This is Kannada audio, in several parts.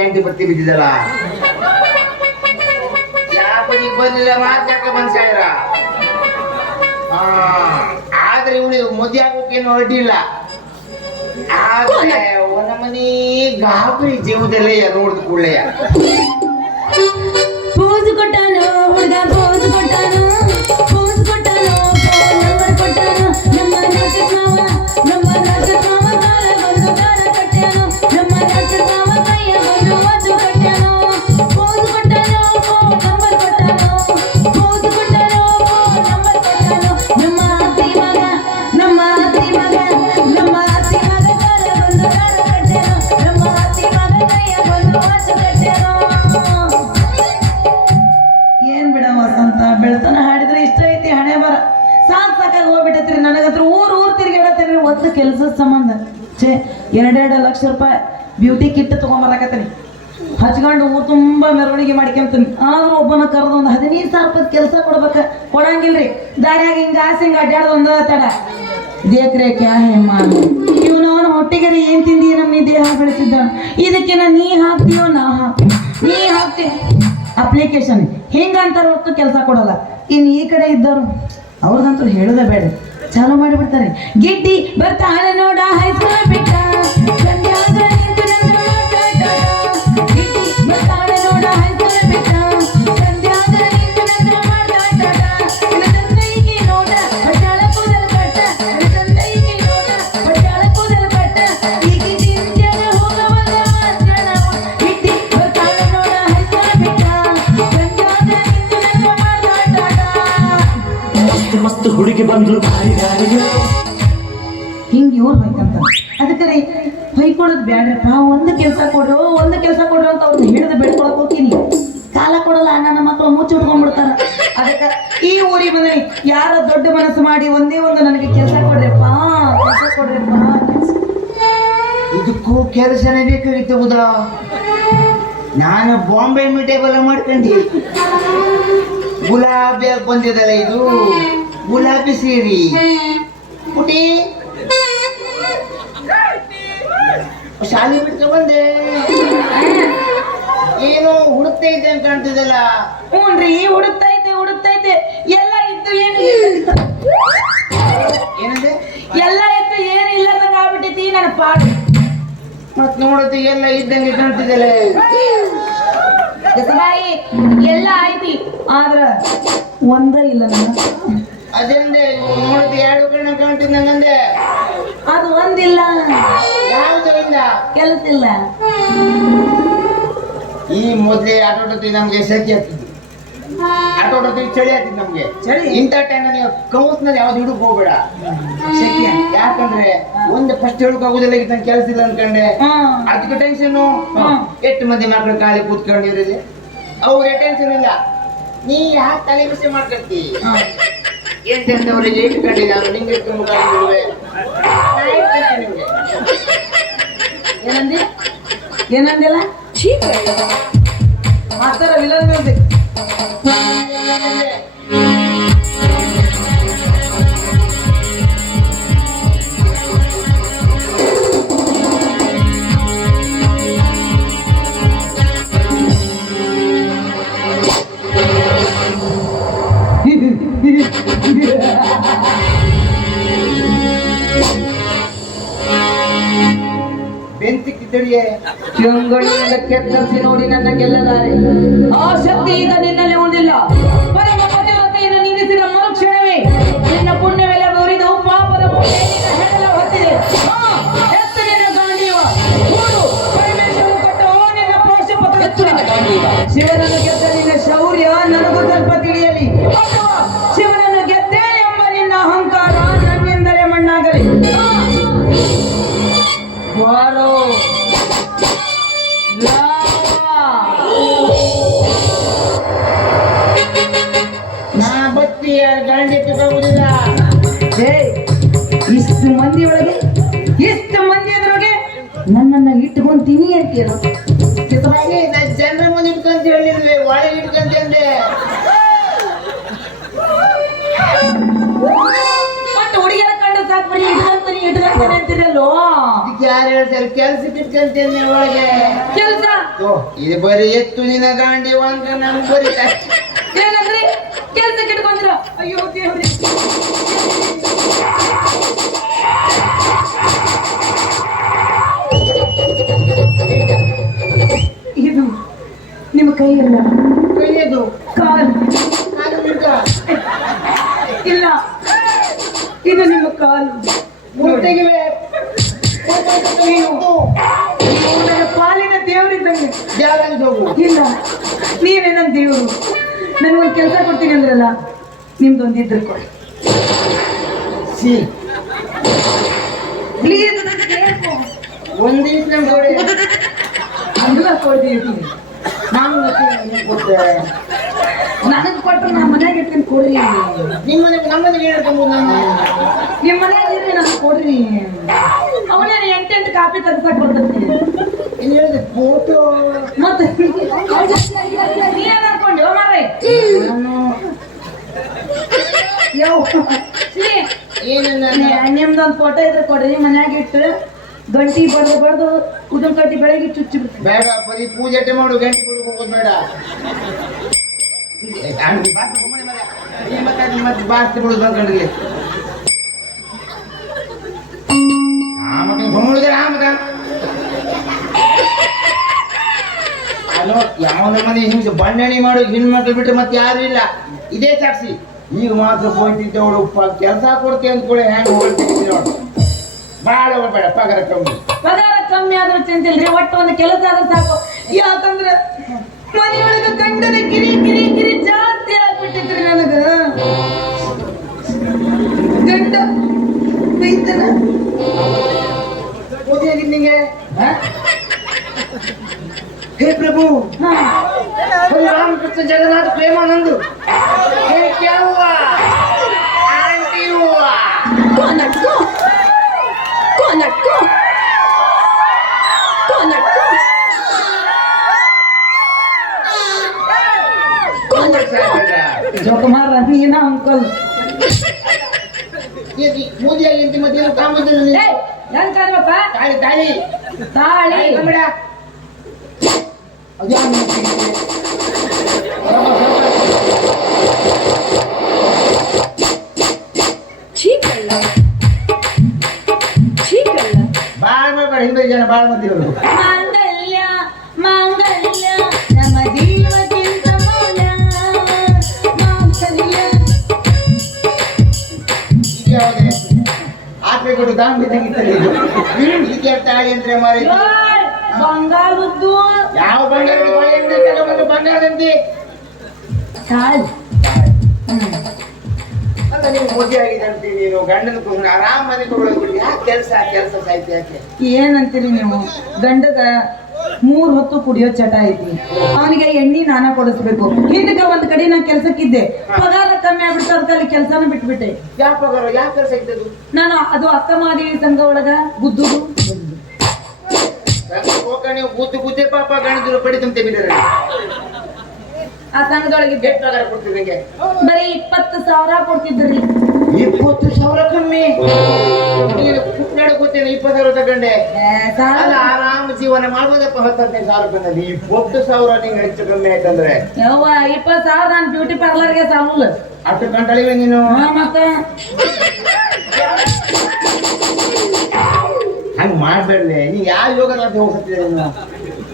ಅಂತ ಬರ್ತಿ ಬಿದ್ದಿದ್ದಲ್ಲ? ಬಂದಿಲ್ಲ ಮಾತಾಕ ಬಂದ್ ಸಾಯ್ರ ಆ, ಆದ್ರೆ ಇವಳು ಮದುವೆ ಆಗೋಕೇನು ಹೊರಟಿಲ್ಲ. ಆದ್ರೆ ಮನಿ ಗಾಬರಿ ಜೀವದಲ್ಲೇ ನೋಡಿದ ಕೂಡಲೇ ಪೋಸ್ ಕೊಟ್ಟಾನು ಹುಡುಗ ಪೋಸ್ ಕೊಟ್ಟಾನು? ಪೋಸ್ ಮೆರವಣಿಗೆ ಮಾಡ್ಕೊಂತೀನಿ. ಆದ್ರೂ ಒಬ್ಬನ ಕರೆದು ಒಂದು ಹದಿನೈದು ಸಾವಿರ ರೂಪಾಯಿ ಕೆಲಸ ಕೊಡ್ಬೇಕ. ಕೊಡಂಗಿಲ್ರಿ. ದಾರ್ಯಾಗ ಹಿಂಗ ಆಸೆ ಹಿಂಗ ಅಡ್ಡಾಡ್ದು ಒಂದ ತಡ ದೇಕ್ರೆ ಕ್ಯಾ ಹೇಮ ಇವನು ಅವನ ಏನ್ ತಿಂದಿ ನಮ್ಮ ದೇಹ ಬೆಳೆಸಿದ್ದ? ಇದಕ್ಕಿನ ನೀ ಹಾಕ್ತೀಯೋ, ನಾ ಹಾಕ್ತೀನಿ ನೀ ಹಾಕ್ತಿ? ಅಪ್ಲಿಕೇಶನ್ ಹಿಂಗಂತಾರ ಹೊತ್ತು ಕೆಲಸ ಕೊಡಲ್ಲ. ಇನ್ನು ಈ ಕಡೆ ಇದ್ದವರು, ಅವ್ರದಂತೂ ಹೇಳೋದೇ ಬೇಡ. ಚಾಲು ಮಾಡಿಬಿಡ್ತಾರೆ. ಗಿಡ್ಡಿ ಬರ್ತಾಳೆ ನೋಡ ಹೈಸ್ಕೂಲ್ ಬಿಟ್ಟ. ಹುಡುಗಿ ಬಂದ್ಲು ಗಾಡಿಗೆ ಹಿಂಗೆ ಇವ್ರು ಬೇಕಂತ. ಅದಕ್ಕೆ ಹೊಯ್ಕೊಳ್ಳೋದು ಬ್ಯಾಡ್ರಪ್ಪ ಒಂದು ಕೆಲಸ ಕೊಡು ಒಂದು ಕೆಲಸ ಕೊಡು ಅಂತ ಅವ್ರನ್ನ ಹಿಡಿದು ಬೆಳ್ಕೊಳಕ್ ಹೋಗ್ತೀನಿ. ಕಾಲ ಕೊಡಲ್ಲ ನನ್ನ ಮಕ್ಕಳು ಮುಚ್ಚಿ ಉಟ್ಕೊಂಡ್ಬಿಡ್ತಾರ. ಅದಕ್ಕೆ ಈ ಊರಿಗೆ ಬಂದ್ರಿ ಯಾರ ದೊಡ್ಡ ಮನಸ್ಸು ಮಾಡಿ ಒಂದೇ ಒಂದು ನನಗೆ ಕೆಲಸ ಕೊಡ್ರಪ್ಪ ಕೆಲಸ ಕೊಡ್ರಪ್ಪ ಇದಕ್ಕೂ ಕೆಲಸನೇ ಬೇಕಾಗಿತ್ತು ಹೌದಾ ನಾನು ಬಾಂಬೆ ಮಿಠಾಯಿ ಮಾಡ್ಕೊಂಡಿ. ಗುಲಾಬಿಯಾಗಿ ಬಂದಿದಲ್ಲ ಇದು? ಗುಲಾಬಿ ಸೀರಿ. ಪುಟಿ. ಶಾಲೆ ಬಿಟ್ಟು ಬಂದೆ. ಏನು ಹುಡುಕ್ತಾ ಇದೆ ಅಂತ ಕಾಣ್ತಿದ್ದಲ್ಲ ಹ್ಞೂನ್ರಿ ಹುಡುಕ್ತೈತೆ ಹುಡುಕ್ತೈತೆ. ಎಲ್ಲ ಇತ್ತು ಏನು. ಏನಂದೆ? ಎಲ್ಲ ಇತ್ತು ಏನು ಇಲ್ಲದಂಗ ಆಗ್ಬಿಟ್ಟೈತಿ ನನ್ನ ಪಾಠ ಮತ್ ನೋಡತ್ತೆ ಎಲ್ಲ ಇದ್ದಂಗೆ ಕಾಣ್ತಿದ್ದಲ್ಲ ಎಲ್ಲ ಆಯ್ತಿ. ಆದ್ರ ಒಂದ ಇಲ್ಲ ನನ್ನ. ಅದಂದೆ? ನೋಡತ್ತೆ ಎರಡು ಕಣ್ಣು ಕಾಣ್ತಿದ್ದಂಗಂದೆ ಅದು ಒಂದಿಲ್ಲ. ಯಾವುದರಿಂದ? ಕೆಲಸಿಲ್ಲ ಕೆಲಸ ಇಲ್ಲ. ಈ ಮೊದಲೇ ಆಟೋಟತಿ ನಮ್ಗೆ ಸೆಕೆ ಆಗ್ತಿದ್ವಿ. ಆಟೋಟತಿ ಚಳಿ ಆಗ್ತಿದ್ ನಮ್ಗೆ. ಚಳಿ? ಇಂಥ ಟೈಮ್ ನೀವು ಕೌಸ್ನಲ್ಲಿ ಯಾವ್ದು ಹಿಡುಕ್ ಹೋಗ್ಬೇಡ. ಯಾಕಂದ್ರೆ ಒಂದು ಫಸ್ಟ್ ಹೇಳಕ್ ಆಗುದಿಲ್ಲ ಈಗ ನಂಗೆ ಕೆಲಸ ಇಲ್ಲ ಅನ್ಕಂಡೆ. ಅದಕ್ಕೆ ಟೆನ್ಷನ್. ಎಷ್ಟು ಮಂದಿ ಮಕ್ಕಳು ಖಾಲಿ ಕೂತ್ಕೊಂಡಿರಲಿ ಅವ್ರಿಗೆ ಟೆನ್ಷನ್ ಇಲ್ಲ. ನೀ ಯಾಕೆ ತಲೆ ಬಿಸಿ ಮಾಡ್ಕೊಳ್ತಿ ಹ್ಮ್. ಎಂತೆಂತವ್ರಿಗೆ ಇಟ್ಕೊಂಡಿಲ್ಲ ನಿಂಗೆ ತುಂಬ ನಿಂಗೆ ಏನಂದಿ? ಏನಂದಿಲ್ಲ? ಮಾಸ್ತರ ವಿಲನ್ ಕಿತ್ತಡಿಯೇ ಕೆಂಗಣ್ಣಿನಿಂದ ಕೆತ್ತರಿಸಿ ನೋಡಿ ನನ್ನ ಗೆಲ್ಲಲಾರೆ ಆ ಶಕ್ತಿ ಮಂದಿ ಒಳಗೆ ಎಷ್ಟು ಮಂದಿ ಅದ್ರೊಳಗೆ? ನನ್ನನ್ನ ಇಟ್ಕೊಂತೀನಿ ಅಂತೀರ ಜನರ ಮುಂದೆ ಇಟ್ಕೊಂತ ಹೇಳಿರ್ಲಿ ಒಳಗೆ ಇಟ್ಕೊಂತ ಅಂದೆ. ಹುಡುಗಿಯರ ಕಂಡು ಸಾಕು ಬರೀ ಇಟ್ಕೊಂತೀನಿ ಇಟ್ಕೊಂತೀನಿ ಅಂತೀರಲ್ಲೋ? ಇದಕ್ಕೆ ಯಾರು ಹೇಳ್ತಾರೆ? ಕೆಲ್ಸಕ್ಕೆ ಇಟ್ಕೊಂತ ಅಂದೆ ಒಳಗೆ. ಕೆಲಸ? ಇದು ಬರೀ ಎತ್ತು ನಿನ್ನ ಗಾಂಡಿ ಒಂದ್ರೆ ನಮ್ಗೆ ಬರೀ. ಏನಂದ್ರಿ? ನಿಮ್ಮ ಕೈಯಲ್ಲ. ಕೈಯದು. ಕಾಲ್. ಇಲ್ಲ. ಇದು ನಿಮ್ಮ ಕಾಲು. ಮುಟ್ಟಿಗೆ. ಪಾಲಿನ ದೇವರಿದ್ದಂಗೆ. ಇಲ್ಲ. ನೀವೇ ನನ್ನ ದೇವರು. ನನಗೊಂದು ಕೆಲಸ ಕೊಡ್ತೀನಿ ಅಂದ್ರಲ್ಲ ನಿಮ್ದೊಂದು ಇದ್ರ ಕೊಡಿ. ಸಿ. ಪ್ಲೀಸ್ ಒಂದ್ ದಿವ್ಸ ನಮ್ಗೆ ಕೊಡಿ. ಅಂದ್ರ ಕೊಡ್ತೀನಿ ನಾವು ಕೊಡ್ತೆ ನನಗೆ ಕೊಟ್ರೆ ನಾನು ಮನ್ಯಾಗ ಇರ್ತೀನಿ ಕೊಡ್ರಿ. ನಮ್ಮನೆಗೆ ಹೇಳ್ಕೊಂಡು ನಮ್ಮ ನಿಮ್ಮ ಮನ್ಯಾಗ ಇರ್ರಿ ನಮ್ಗೆ ಕೊಡ್ರಿ. ಅವನೇ ಎಂಟೆಂಟು ಕಾಪಿ ತರ್ಸಕ್ ಬರ್ತೈತಿ ಇನ್ನು ಹೇಳಿದೆ ಫೋಟೋ ಮತ್ತೆ? ನೀನ್ ಅನ್ಕೊಂಡಿ ಏನನ್ನ? ನಿಮ್ದೊಂದು ಫೋಟೋ ಇದ್ರೆ ಕೊಡ್ರಿ ಮನ್ಯಾಗ ಇಟ್ಟು. ಗಂಟಿ ಬಡ್ದು ಬಡ್ದು ಉದನ್ ಕಟ್ಟಿ ಬೆಳಗ್ಗೆ ಚುಚ್ಚಿ ಬಿಡ್ತೀನಿ. ಬೇಡ ಬರೀ ಪೂಜೆ ಮಾಡು, ಗಂಟೆ ಬಿಡು. ಹೋಗೋದು ಬೇಡ ಅಂಗಡಿ ಬಾತ್ ಮಾಡ್ಕೊಂಬಿಡಿ ಮಾರ್ರೆ. ಈ ಮತ್ತೆ ಅದು ಮತ್ತೆ ಬಾಸ್ತಿ ಬಿಡುದು ಬಂದ್ಕೊಂಡ್ರಿ ಆ ಮತ್ತೆ ಹೊಂಗುಳಿದೆ ಆ ಮಗ? ಅಲೋ ಯಾವನ ಮನೆ ಹಿಂಗೆ ಬಣ್ಣಣಿ ಮಾಡೋ, ಹೆಣ್ಮಕ್ಳು ಬಿಟ್ರೆ ಮತ್ತೆ ಯಾರು ಇಲ್ಲ. ಇದೇ ಸಾಕ್ಷಿ. ಈಗ ಮಾತ್ರ ಪಾಯಿಂಟ್ ಇದ್ದವಳು ಕೆಲಸ ಕೊಡ್ತಿ ಅಂದ್ಕೊಳ್ಳಿ ಹ್ಯಾಂಗ್ ಹೋಗ್ತೀನಿ ನೋಡು. ಬಾಳ ಬೇಡ ಪಗಾರ ಕಮ್ಮಿ. ಪಗಾರ ಕಮ್ಮಿ ಆದ್ರೂ ಚಿಂತೆ ಒಟ್ಟು ಒಂದು ಕೆಲಸ ಆದ್ರೆ ಸಾಕು. ಯಾಕಂದ್ರೆ ಮನೆಯೊಳಗೆ ಗಂಡನ ಗಿರಿ ಗಿರಿ ಗಿರಿ ಜಾಸ್ತಿ ಆಗ್ಬಿಟ್ಟಿದ್ರಿ ನನಗ. ಗಂಡ ಬೈತನ ಓದಿಯಾಗಿ ನಿಂಗೆ? ಹೇ? ಪ್ರಭು ರಾಮಕೃಷ್ಣ ಜಗನ್ನಾಥ ಪ್ರೇಮಾನಂದು. ನೀನ ಅಂಕಲ್ ಮೂದಿಯಾಗಿ ಅಂತ ಮತ್ತೆ ಏನು ಕಾಮದಿಲ್ಲ ನೀನು? ತಾಳಿ ತಾಳಿ. ತಾಳಿ. ಮಾಂಗಲ್ಯ ಮಾಂಗಲ್ಯ. ಕೊಡು ದಾಮ್ ಬಿದ್ದಂಗಿತ್ತಲ್ಲ ಇದು. ಇದಕ್ಕೆ ತಾಳಿ ಅಂದ್ರೆ ಮಾರಿ. ಬಂಗಾರದ್ದು ಯಾವ ಬಂಗಾರ ತಗೊಂಡು ಬಂಗಾರದಂತೆ ತಾಳಿ ಅಲ್ಲ ನೀವು ಮೋದಿ ಆಗಿದೆ ಅಂತೀವಿ ನೀನು ಗಂಡನ ಕೊಂಡು ಆರಾಮ್ ಮನೆ ತಗೊಳ್ಳೋದು ಯಾಕೆ ಕೆಲಸ ಕೆಲಸ ಸಾಹಿತ್ಯ ಯಾಕೆ? ಏನಂತೀರಿ ನೀವು? ಗಂಡಗ ಮೂರ್ ಹೊತ್ತು ಕುಡಿಯೋ ಚಟ ಐತಿ. ಅವನಿಗೆ ಎಣ್ಣಿ ನಾನ ಕೊಡಿಸ್ಬೇಕು. ಹಿಂದಕ್ಕೆ ಒಂದ್ ಕಡೆ ನಾ ಕೆಲ್ಸಕ್ಕಿದ್ದೆ. ಪಗಾರ ಕಮ್ಮಿ ಆಗ್ಬಿಟ್ಟು ಅದಕ್ಕಲ್ಲಿ ಕೆಲಸನ ಬಿಟ್ಬಿಟ್ಟೆ. ಯಾವ ಪಗಾರ? ಯಾಕೆ ಕೆಲಸ ಇದ್ದದು ನಾನು ಅದು ಅಕ್ಕ ಮಾದೇವಿ ಸಂಘ ಒಳಗ ಗುದ್ದುದು ನೀವು ಬುದ್ಧಿ ಪಾಪ ಗಣಿದ್ರು ಪಡಿ ತುಂಬತೆ ಬಿದ್ದಾರೆ ಆ ಸಂಘದೊಳಗೆ ಬೆಟ್ಟ ಪಗಾರ ಬರೀ ಇಪ್ಪತ್ತು ಸಾವಿರ ಕೊಡ್ತಿದ್ರಿ ಇಪ್ಪತ್ತು ಸಾವಿರ ಕಮ್ಮಿ? ಬೇಡ ಇಪ್ಪತ್ತು ಸಾವಿರ ತಗೊಂಡೆ ಆರಾಮ ಜೀವನ ಮಾಡ್ಬೋದಪ್ಪ ಹತ್ತೈದು ಸಾವಿರ ಬಂದಲ್ಲಿ ಇಪ್ಪತ್ತು ಸಾವಿರ ನಿಂಗೆ ಹೆಚ್ಚು ಕಮ್ಮಿ ಆಯ್ತಂದ್ರೆ. ಇಪ್ಪತ್ತು ಸಾವಿರ ನಾನು ಬ್ಯೂಟಿ ಪಾರ್ಲರ್ಗೆ ಸಾಮೂಲ ಅಷ್ಟು ಗಂಟಲಿವೆ ನೀನು? ಮತ್ತೆ. ಹಂಗೆ ಮಾಡಬೇಡಲೆ. ನೀ ಯಾವ ಯೋಗ ಅಂತ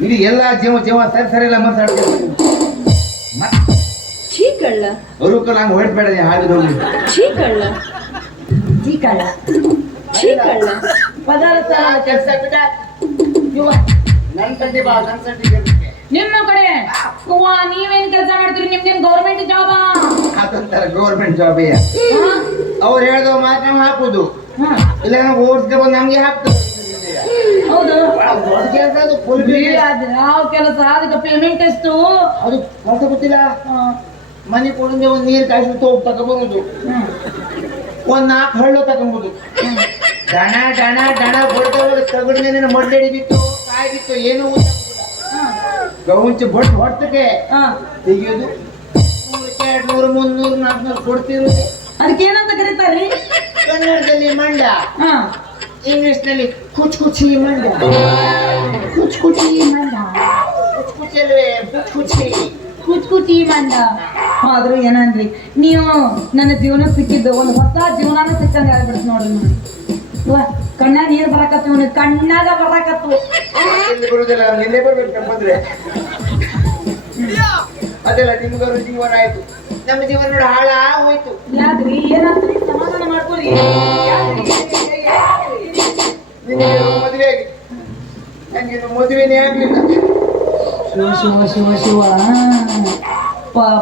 ಇದು ಎಲ್ಲ ಜೀವ ಜೀವ ಸರಿ ಸರಿ ಇಲ್ಲ ಮಾತಾಡ್ತೀನಿ ಚೀಕಳ್ಳ ಅವರು ಹಂಗೆ ಹೊಡ್ಬೇಡ ಹಾಗೆ ಚೀಕಳ್ಳ ಚೀಕಳ್ಳ ಶ್ರೀಕಳ್ಳ ಪದಾರ್ಥ ಕೆಲಸ ಬಾ ನಿಮ್ಮ ಕಡೆ ಅವ್ವ ನೀವೇನ್ ಕೆಲಸ ಮಾಡ್ತೀರಿ? ನಿಮ್ ಗೌರ್ಮೆಂಟ್ ಜಾಬಾ ಅದೊಂಥರ ಗೌರ್ಮೆಂಟ್ ಜಾಬ್ ಅವ್ರು ಹೇಳ್ದವ ಮಾತು ನಾವು ಹಾಕುದು. ಇಲ್ಲ ನಾವು ಓಡಿಸ್ಕೊಂಡು ಬಂದು ನಮ್ಗೆ ಹಾಕ್ತಾರೆ. ಹೌದು? ಕೆಲಸ ಅದು ಫುಲ್ ಯಾವ ಕೆಲಸ? ಅದಕ್ಕೆ ಪೇಮೆಂಟ್ ಎಷ್ಟು? ಅದು ಕೆಲಸ ಗೊತ್ತಿಲ್ಲ. ಮನೆ ಕೊಡಂದೆ ಒಂದು ನೀರ್ ಕಾಯಿಸಿ ತೋಪ್ ತಗೊಂಡ್ಬರುದು ಒಂದು ನಾಲ್ಕು ಹಳ್ಳು ತಗೊಂಬೋದು ದಣ ದಣ ದಣ ಬಡ್ದವರು ನಿನ್ನ ಮೊಡ್ಲೆಡಿ ಬಿತ್ತು ಕಾಯಿ ಬಿತ್ತು ಏನು ಗೌಂಚಿ ಬಟ್ ಹೊಟ್ಟಕ್ಕೆ ತೆಗಿಯೋದು. ಎರಡು ನೂರು ಮುನ್ನೂರು ನಾಲ್ಕುನೂರು ಕೊಡ್ತಿರು ಅದಕ್ಕೆ ಏನಂತ ಕರೀತಾರೆ ಕನ್ನಡದಲ್ಲಿ ಮಂಡ ಇಂಗ್ಲಿಷ್ನಲ್ಲಿ ಕುಚ್ ಕುಚಿ ಮಂಡ ಕುಚ್ ಕುಚಿ ಮಂಡ ಕುಚ್ಚಿ ಅಲ್ವೇ ಕುಚ್ಚಿ ಕುಚ್ ಕುಚಿ ಮಂಡ ಆದ್ರೂ ಏನಂದ್ರಿ? ನೀವು ನನ್ನ ಜೀವನ ಸಿಕ್ಕಿದ್ದು ಒಂದು ಹೊಸ ಜೀವನಾನ ಸಿಕ್ಕಂಗೆ ಆಗ್ಬಿಡ್ತು ನೋಡ್ರಿ ನನಗೆ ವಾ ಕಣ್ಣ ನೀರ್ ಬರಾಕತ್ತು ಇವ್ನಿಗೆ ಕಣ್ಣಾಗ ಬರಾಕತ್ತು. ಎಲ್ಲಿ ಬರುದಿಲ್ಲ ನಿನ್ನೆ ಬರ್ಬೇಕು ಬಂದ್ರೆ ಅದೆಲ್ಲ ನಿಮ್ಗವ್ರ ಜೀವನ ಆಯ್ತು. ನಮ್ಮ ಜೀವನ ನೋಡಿ ಹಾಳ ಹೋಯ್ತು. ಯಾಕ್ರಿ? ಏನಾದ್ರಿ ಸಮಾಧಾನ ಮಾಡ್ಕೊಳ್ಳಿ ಯಾಕ್ರಿ? ಮದುವೆ ಆಗಿ ನನಗೆ ಮದುವೆನೇ ಆಗ್ಲಿಲ್ಲ. ಶಿವ ಶಿವ ಶಿವ ಶಿವ.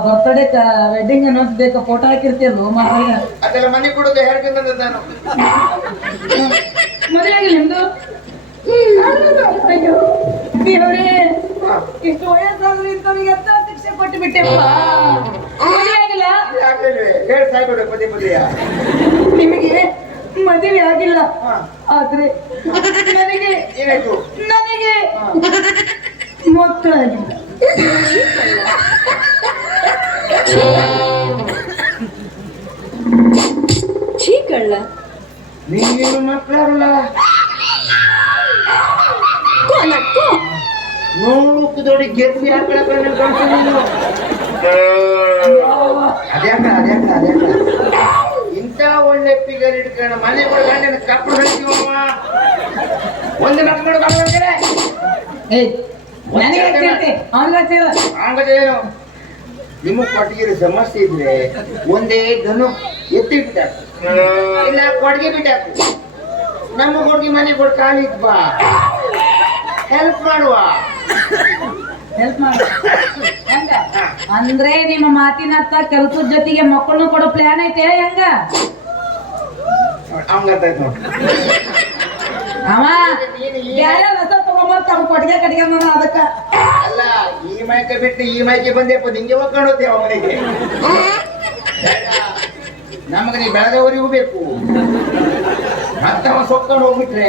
ಬರ್ತ್ಡೇ ವೆಡ್ಡಿಂಗ್ ಅನ್ನೋದು ಬೇಕಾ ಫೋಟೋ ಹಾಕಿರ್ತೀಯಲ್ಲ ಅದೆಲ್ಲ ಮನೆ ಕೊಡೋದು ಹೇಳ್ಕೊಂಡು ನಾನು ಮದುವೆ ಆಗಿಲ್ಲ ನಿಮ್ದು? ಅಯ್ಯೋ ದೇವ್ರೇ. ಇಷ್ಟು ವಯಸ್ಸಾದ್ರೆ ಇಂಥವ್ರಿಗೆ ಎಂತ ಶಿಕ್ಷೆ ಕೊಟ್ಟು ಬಿಟ್ಟೆಪ್ಪ ಮದುವೆ ಆಗಿಲ್ಲ? ಹೇಳಿ ಸಾಯ್ಬೇಡ ಪದೇ ಪದೇಯ ನಿಮಗೆ ಮದುವೆ ಆಗಿಲ್ಲ. ಆದ್ರೆ ನನಗೆ ನನಗೆ ಮಕ್ಕಳಾಗಿಲ್ಲ. ಛೀ ಕಳ್ಳ ನೀನು ಮಕ್ಕಳಾರಲ್ಲ ಕೊನಕ್ಕೋ ನೋಡು ದೊಡ್ಡ ನೀನು ಅದ್ಯಾಕ ಅದ್ಯಾಕ ಅದ್ಯಾಕ ಇಂಥ ಒಳ್ಳೆ ಪಿಗರ್ ಇಟ್ಕೊಂಡು ಮನೆ ಗಂಡನ ಕಪ್ಪು ಹೇಳ್ತೀವಮ್ಮ ಒಂದು ಮಕ್ಕಳು ಏಯ್ ನನಗೆ ಹೇಳ್ತಿ? ಆಗದೇನು ಕೊಟ್ಟಿಗೆ ಸಮಸ್ಯೆ ಇದ್ರೆ ಒಂದೇ ಧನು ಎತ್ತಿ ಬಿಟ್ಟಾಕು ಇಲ್ಲ ಕೊಡ್ಗೆ ಬಿಟ್ಟಾಕು ನಮ್ಮ ಕೊಡ್ಗೆ ಮನೆ ಕೊಟ್ಟು ಕಾಲಿತ್ ಬಾ. ಹೆಲ್ಪ್ ಮಾಡುವ. ಹೆಲ್ಪ್ ಮಾಡು. ಹೆಂಗ? ಅಂದ್ರೆ ನಿಮ್ಮ ಮಾತಿನ ಅರ್ಥ ಕೆಲಸದ ಜೊತೆಗೆ ಮಕ್ಕಳನ್ನು ಕೊಡೋ ಪ್ಲಾನ್ ಐತೆ ಹೆಂಗ? ಅವ ಬೇರೆ ರಸ ತಗೊಂಬಂದ್ ತಮ್ಮ ಕೊಟ್ಟಿಗೆ ಕಟ್ಟಿಗೆ ಅದಕ್ಕ. ಅಲ್ಲ ಈ ಮೈಕೆ ಬಿಟ್ಟು ಈ ಮೈಕೆ ಬಂದೆಪ್ಪ ನಿಂಗೆ ಒಕ್ಕೊಂಡು ಅವನಿಗೆ ನಮಗೆ ನೀ ಬೆಳಗಾವರಿಗೂ ಬೇಕು. ಮತ್ತವ ಸೊಕ್ಕೊಂಡು ಹೋಗ್ಬಿಟ್ರೆ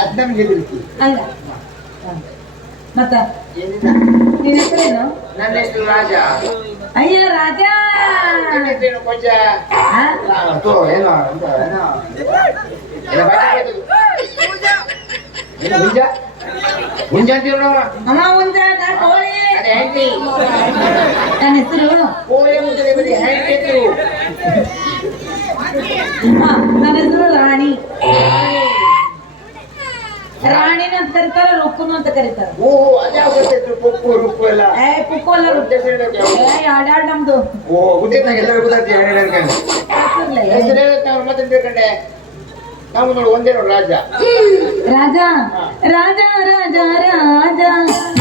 ಅದ್ ನಮ್ಗೆ ಹೆದರಿಕೆ. ಹಂಗ ಮತ್ತ? ಏನಿಲ್ಲ. ನಿನ್ನ ಹೆಸರೇನು? ನನ್ನ ಹೆಸರು ರಾಜ. ಅಯ್ಯ ರಾಜ! ನನ್ನ ಹೆಸರೇನು ಕೊಂಚ ಏನೋ ಏನೋ. ಹುಂಜ ಅಂತೀವಿ ನಾವು ಅಮ್ಮ ಒಂದ ನಾ ಕೋಳಿ. ಹೆಂಡತಿ. ನನ್ನ ಹೆಸರು? ಕೋಳಿ ಮುಂದೆ ಬರೀ ಹೆಂಡತಿ ಹಾ, ನನ್ನ ಹೆಸರು ರಾಣಿ. ರಾಣಿನ ಅಂತ ಕರೀತಾರ ರುಕ್ಕುನು ಅಂತ ಕರೀತಾರ? ಓ ಪುಕ್ಕು ಎಲ್ಲ. ಏ ಪುಕ್ಕು ರುಕ್ಕು. ಏ ಯಾಡ್ಯಾಡ್ ನಮ್ದು. ಓ ಅನ್ಕೊಂಡು. ಹೆಸರು ಮತ್ತೆ ಬೇಕಂಡೆ ನಾವು ನೋಡಿ ಒಂದೇ ನೋಡಿ ರಾಜ ರಾಜ ರಾಜ ರಾಜ ರಾಜ.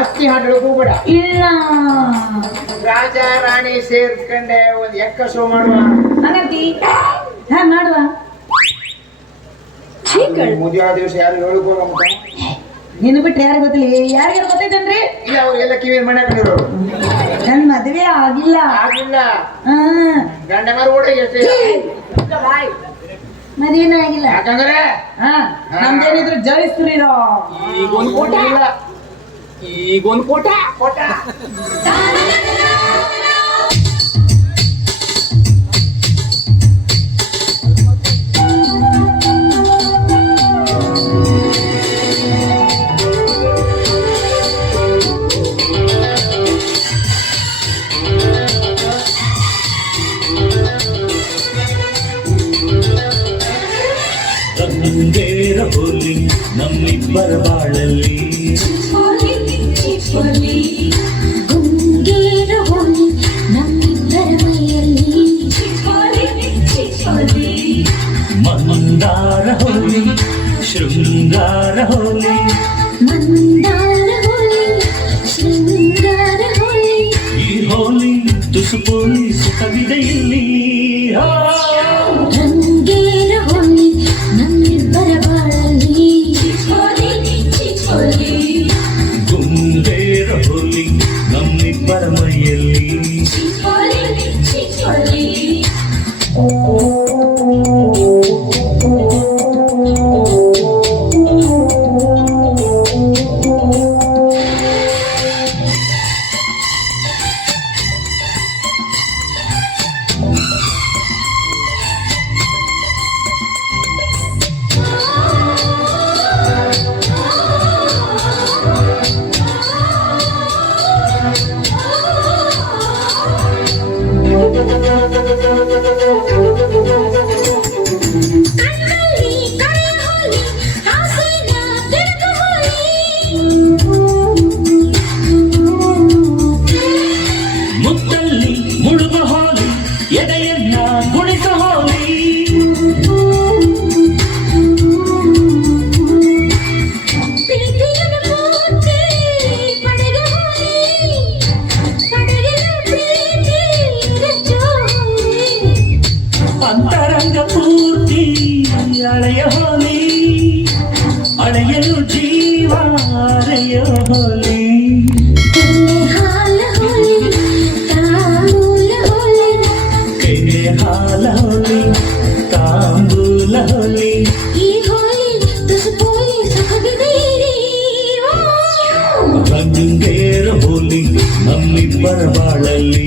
ಮಸ್ತಿ ಹಾಡು ಹೋಗ್ಬೇಡ. ಇಲ್ಲ. ರಾಜ ರಾಣಿ ಸೇರ್ಕೊಂಡೆ ಒಂದು ಎಕ್ಕ ಶೋ ಮಾಡುವ. ಹಂಗಂತಿ ಹಾ ಮಾಡುವ. ಮದುವೆ ಆದ ದಿವಸ ಯಾರು ಹೇಳ್ಕೋರ ನಿನ್ನ ಬಿಟ್ಟು ಯಾರು ಗೊತ್ತಿಲ್ಲ? ಯಾರಿಗಾರು ಗೊತ್ತೈತೇನ್ರಿ ಇಲ್ಲ ಅವ್ರಿಗೆಲ್ಲ ಕಿವಿ ಮನೆ ಹಾಕೊಂಡಿರೋರು ನನ್ ಮದ್ವೆ ಆಗಿಲ್ಲ. ಆಗಿಲ್ಲ. ಹಾ. ಗಂಡ ಮಾರು ಓಡ ಎಷ್ಟೇ ಮದ್ವೆನೇ ಆಗಿಲ್ಲ. ಯಾಕಂದ್ರೆ? ಹಾ ನಮ್ದೇನಿದ್ರು ಜಯಿಸ್ತೀರೋ ಈಗ ಒಂದು ಊಟ. ಇಲ್ಲ. कोण कोटा कोटा. ಸುಖವಿದೆ ಇಲ್ಲಿ ನಮ್ಮಿಬ್ಬರ ಬಾಳಲ್ಲಿ.